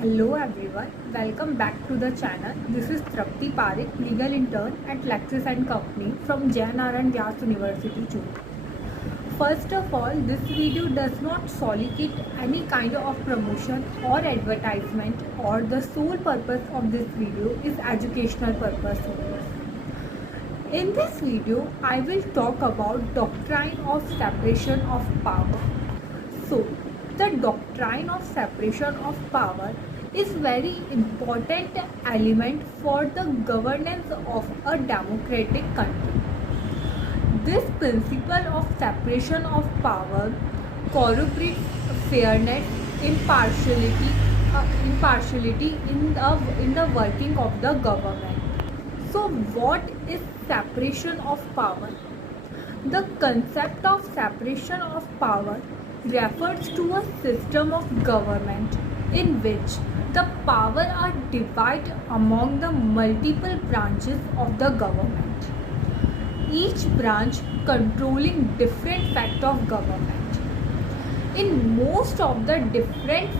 Hello everyone, welcome back to the channel. This is Trapti Parekh, legal intern at Lexis and Company from Jain Naran Vyas University, Chennai. First of all, this video does not solicit any kind of promotion or advertisement, or the sole purpose of this video is educational purpose only. In this video, I will talk about doctrine of separation of power. So, the doctrine of separation of power is very important element for the governance of a democratic country. This principle of separation of power corroborates fairness, impartiality in the working of the government. So, what is separation of power? The concept of separation of power refers to a system of government in which the power are divided among the multiple branches of the government, each branch controlling different facet of government. In most of the different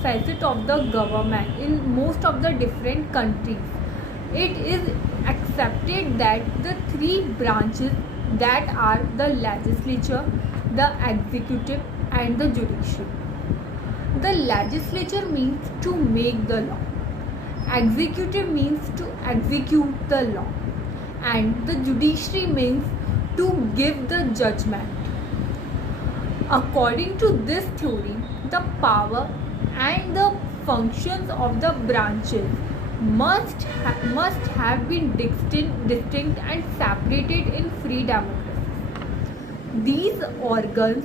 facet of the government, in most of the different countries, it is accepted that the three branches that are the legislature, the executive and the judiciary. The legislature means to make the law, executive means to execute the law, and the judiciary means to give the judgment. According to this theory, the power and the functions of the branches must have been distinct and separated in free democracy. These organs,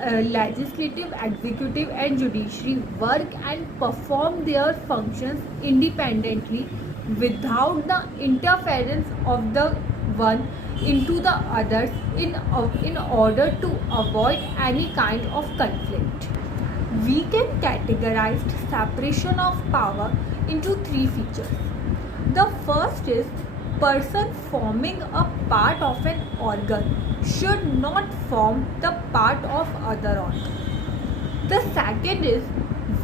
legislative, executive and judiciary, work and perform their functions independently without the interference of the one into the others in order to avoid any kind of conflict. We can categorize separation of power into three features. The first is person forming a part of an organ should not form the part of other organ. The second is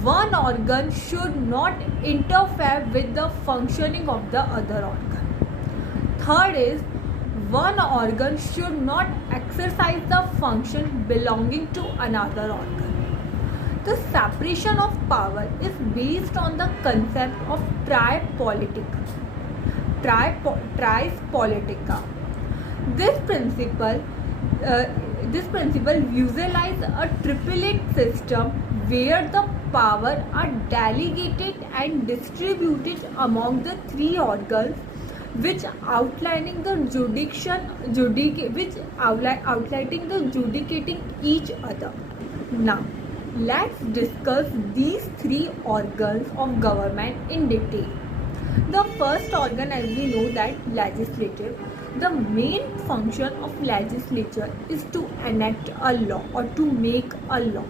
one organ should not interfere with the functioning of the other organ. Third is one organ should not exercise the function belonging to another organ. The separation of power is based on the concept of trias politica. This principle visualizes a triplet system where the power are delegated and distributed among the three organs, which outlining the judicating each other. Now, let's discuss these three organs of government in detail. The first organ, as we know, that legislative. The main function of legislature is to enact a law or to make a law.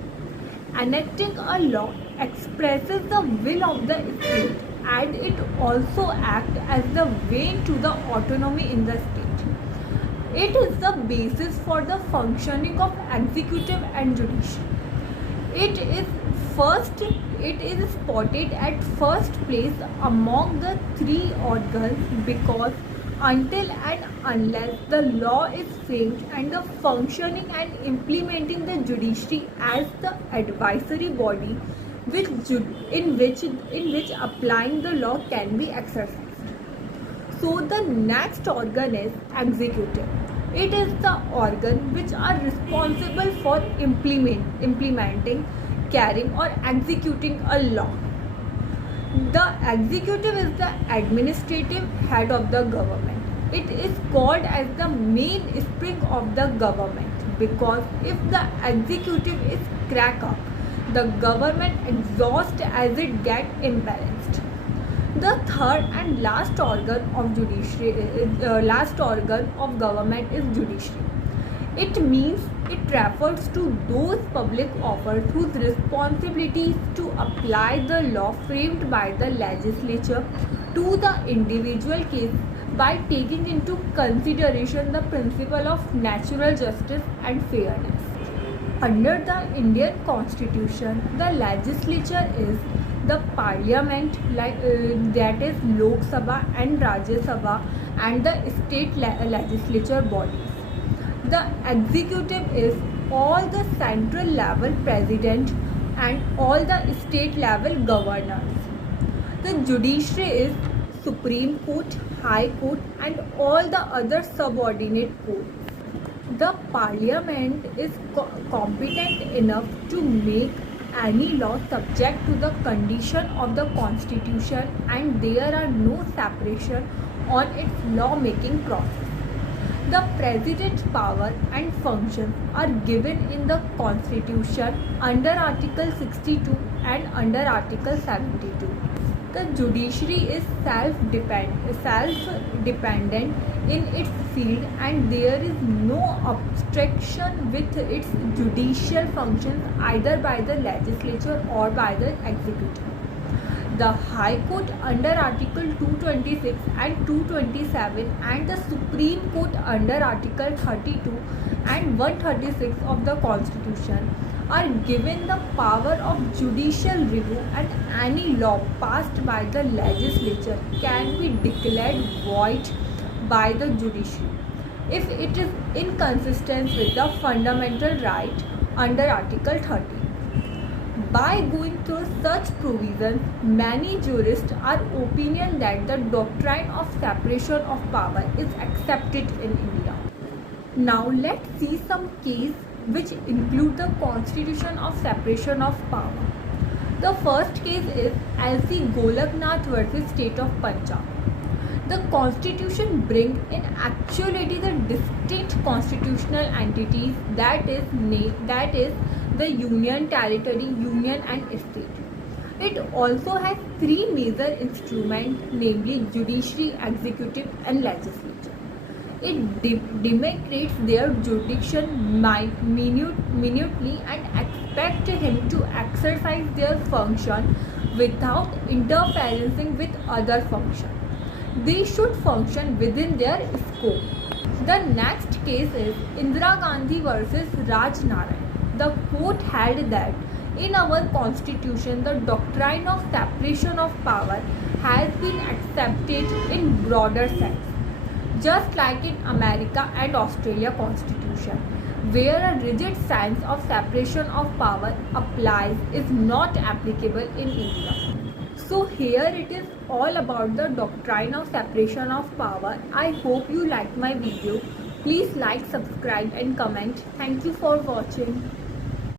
Enacting a law expresses the will of the state, and it also acts as the vein to the autonomy in the state. It is the basis for the functioning of executive and judiciary. It is spotted at first place among the three organs because until and unless the law is framed and the functioning and implementing the judiciary as the advisory body in which applying the law can be exercised. So the next organ is executive. It is the organ which are responsible for implementing, carrying or executing a law. The executive is the administrative head of the government. It is called as the mainspring of the government because if the executive is crack up, the government exhausts as it gets imbalanced. The third and last organ of government is judiciary. It means it refers to those public officers whose responsibility is to apply the law framed by the legislature to the individual case by taking into consideration the principle of natural justice and fairness. Under the Indian Constitution, the legislature is the parliament, that is Lok Sabha and Rajya Sabha, and the state legislature bodies. The executive is all the central level president and all the state level governors. The judiciary is Supreme Court, High Court, and all the other subordinate courts. The parliament is competent enough to make any law subject to the condition of the constitution, and there are no separation on its law-making process. The president's power and functions are given in the constitution under Article 62 and under Article 72. The judiciary is self-dependent in its field, and there is no obstruction with its judicial functions either by the legislature or by the executive. The High Court under Article 226 and 227 and the Supreme Court under Article 32 and 136 of the Constitution are given the power of judicial review, and any law passed by the legislature can be declared void by the judiciary if it is inconsistent with the fundamental right under Article 30. By going through such provisions, many jurists are opinion that the doctrine of separation of power is accepted in India. Now let's see some cases which include the constitution of separation of power. The first case is L.C. Golaknath versus State of Punjab. The constitution brings in actuality the distinct constitutional entities, that is the union, territory, union and state. It also has three major instruments, namely judiciary, executive and legislature. It demarcates their jurisdiction minutely and expects him to exercise their function without interfering with other functions. They should function within their scope. The next case is Indira Gandhi versus Raj Narayan. The court held that in our constitution the doctrine of separation of power has been accepted in broader sense, just like in America and Australia constitution, where a rigid sense of separation of power applies, is not applicable in India. So here it is all about the doctrine of separation of power. I hope you liked my video. Please like, subscribe and comment. Thank you for watching.